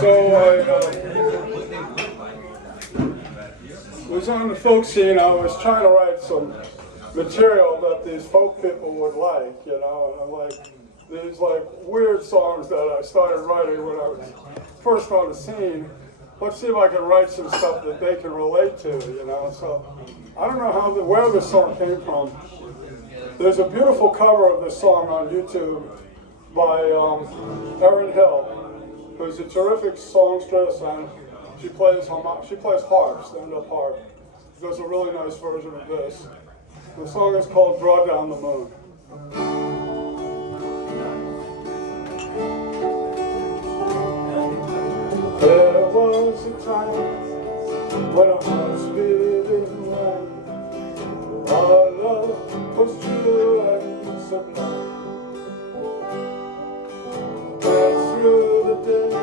So I was on the folk scene. I was trying to write some material that these folk people would like, you know, and I'm like, these like weird songs that I started writing when I was first on the scene. Let's see if I can write some stuff that they can relate to, you know. So I don't know where this song came from. There's a beautiful cover of this song on YouTube by Erin Hill, who's a terrific songstress, and she plays harp, stand-up harp. She does a really nice version of this. The song is called "Draw Down the Moon." There was a time when our hearts beating right, our love was true and sublime. And through the days,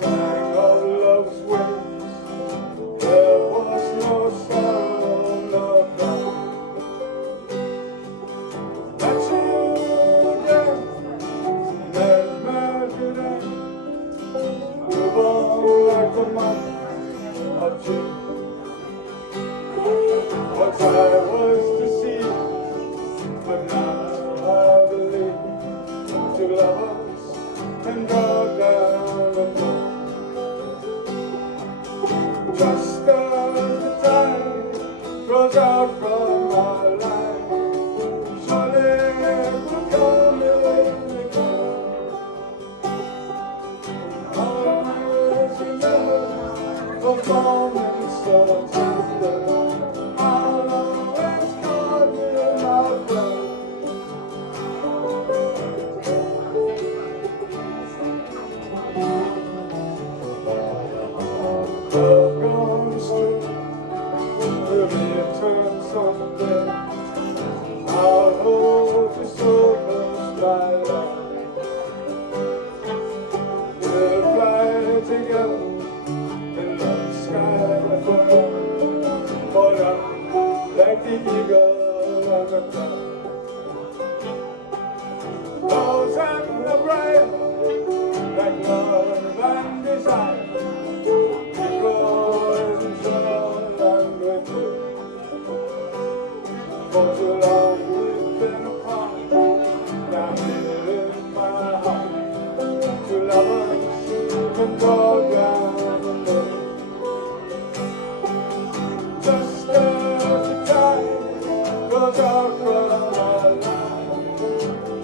sang of love's wings. There was no sorrow, no crime. Met you again, met Margaret, you born like the month of June. Once I was deceived, but now I believe to lovers and draw down the moon. Just as the tide grows out from our life, surely it will come in again. Always remember those moments so tender. I'll always call you my friend. Love comes through, will return someday. I'll hold you so close, my love. We'll fly together in the sky forever, forever, like the eagle and the dove. Those and the brave, like love and desire. For too long we've been apart, now here in my heart, two lovers can go down the moon. Just as the tide goes out from our life,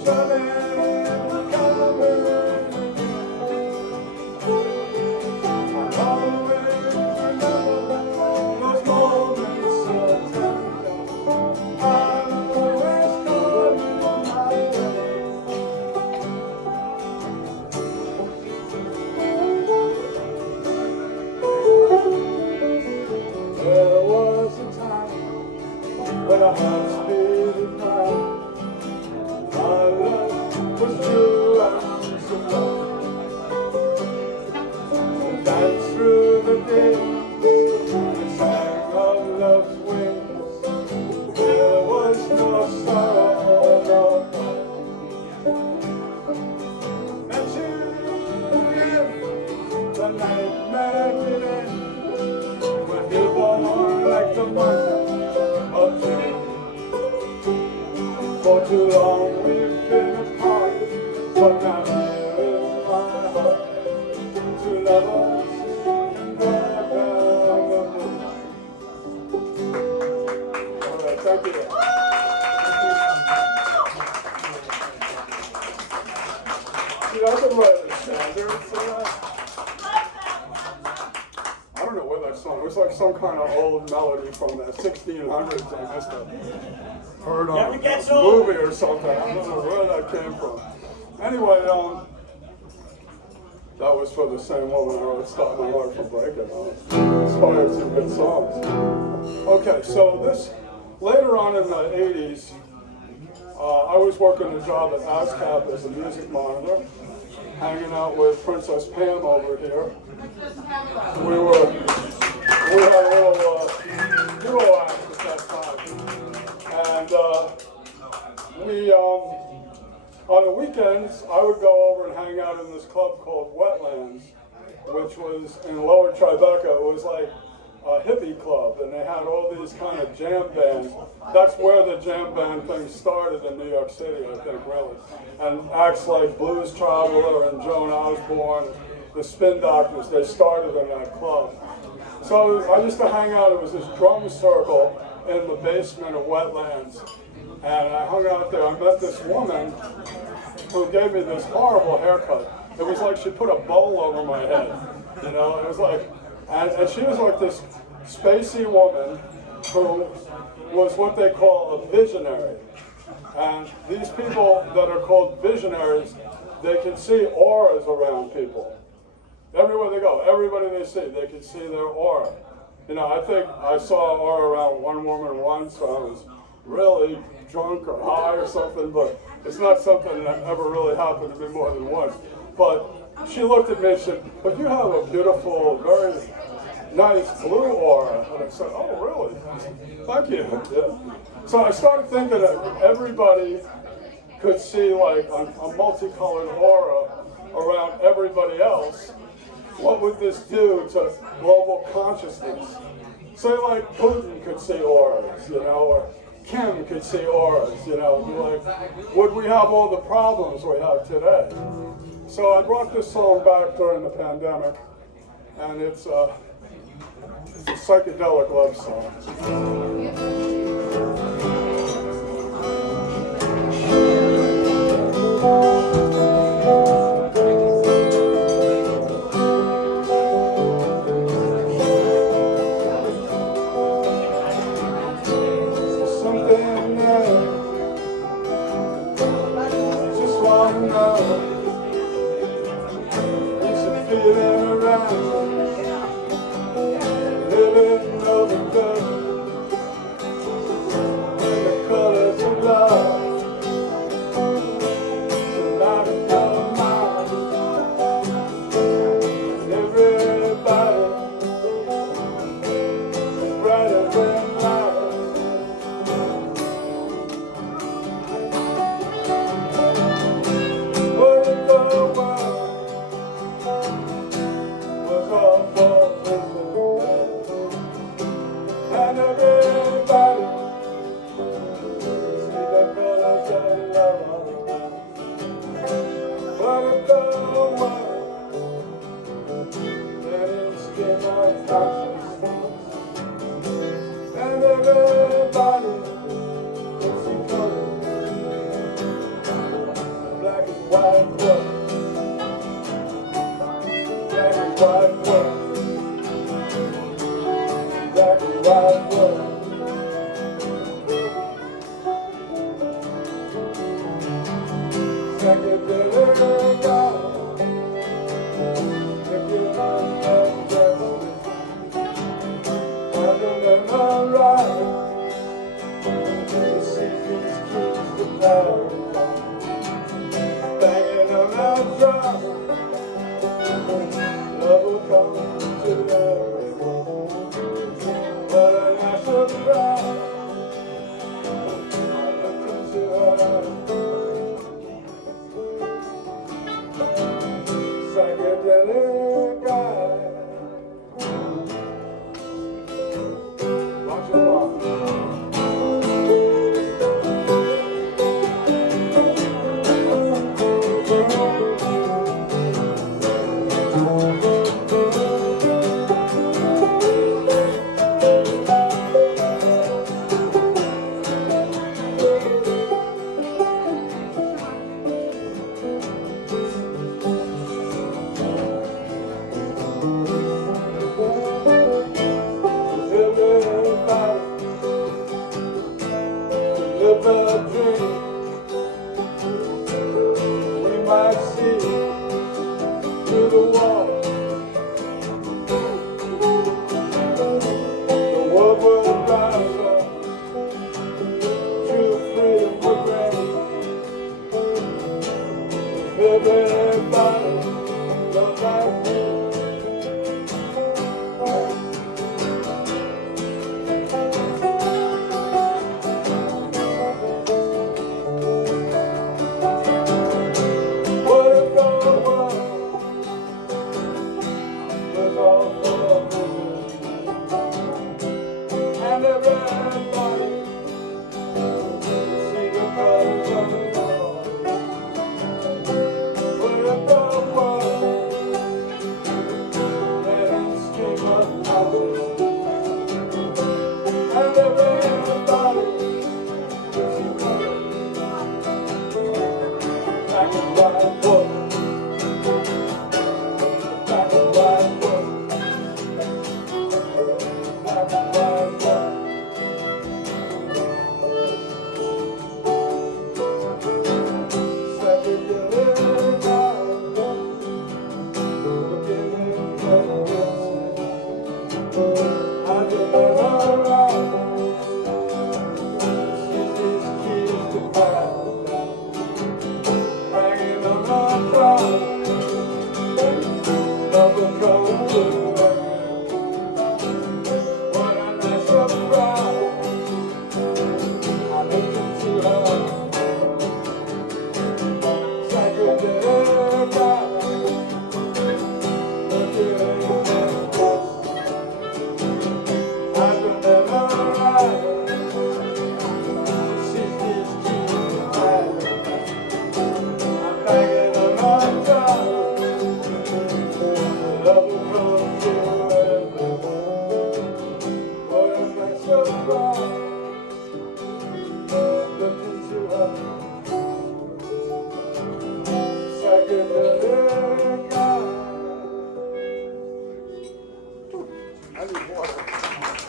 surely it will come in again. I always remember those moments so tender. I'll always call you my friend. There was a time when our hearts beat right, our love was true and sublime. And through the days, we sang of love's wings. There was no sorrow, no crime. And you, the nightmare did end, when you born like the month of June. For too long we've been apart, but now here in my heart, two lovers. Thank you. See, I can write a standard for that. I don't know where that song. It was like some kind of old melody from the 1600s. I must have heard on a movie or something. I don't know where that came from. Anyway, that was for the same woman who would stop my heart from breaking. Inspired some good songs. Okay, so this. Later on in the 80s, I was working a job at ASCAP as a music monitor, hanging out with Princess Pam over here. We had a little duo act at that time. And we, on the weekends, I would go over and hang out in this club called Wetlands, which was in Lower Tribeca. It was like a hippie club, and they had all these kind of jam bands. That's where the jam band thing started in New York City, I think, really. And acts like Blues Traveler and Joan Osborne, the Spin Doctors, they started in that club. So I used to hang out, it was this drum circle in the basement of Wetlands. And I hung out there. I met this woman who gave me this horrible haircut. It was like she put a bowl over my head. You know, it was like, and she was like this spacey woman who was what they call a visionary. And these people that are called visionaries, they can see auras around people. Everywhere they go, everybody they see, they can see their aura. You know, I think I saw an aura around one woman once, so I was really drunk or high or something, but it's not something that ever really happened to me more than once. But she looked at me and said, "But you have a beautiful, very nice blue aura." And I said, "Oh, really? Thank you." Yeah. So I started thinking that everybody could see like a multicolored aura around everybody else. What would this do to global consciousness? Say like Putin could see auras, you know, or Kim could see auras, you know, like, would we have all the problems we have today? So I brought this song back during the pandemic, and it's a psychedelic love song.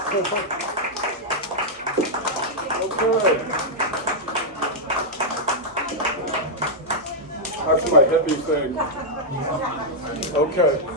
Okay. That's my hippie thing. Okay.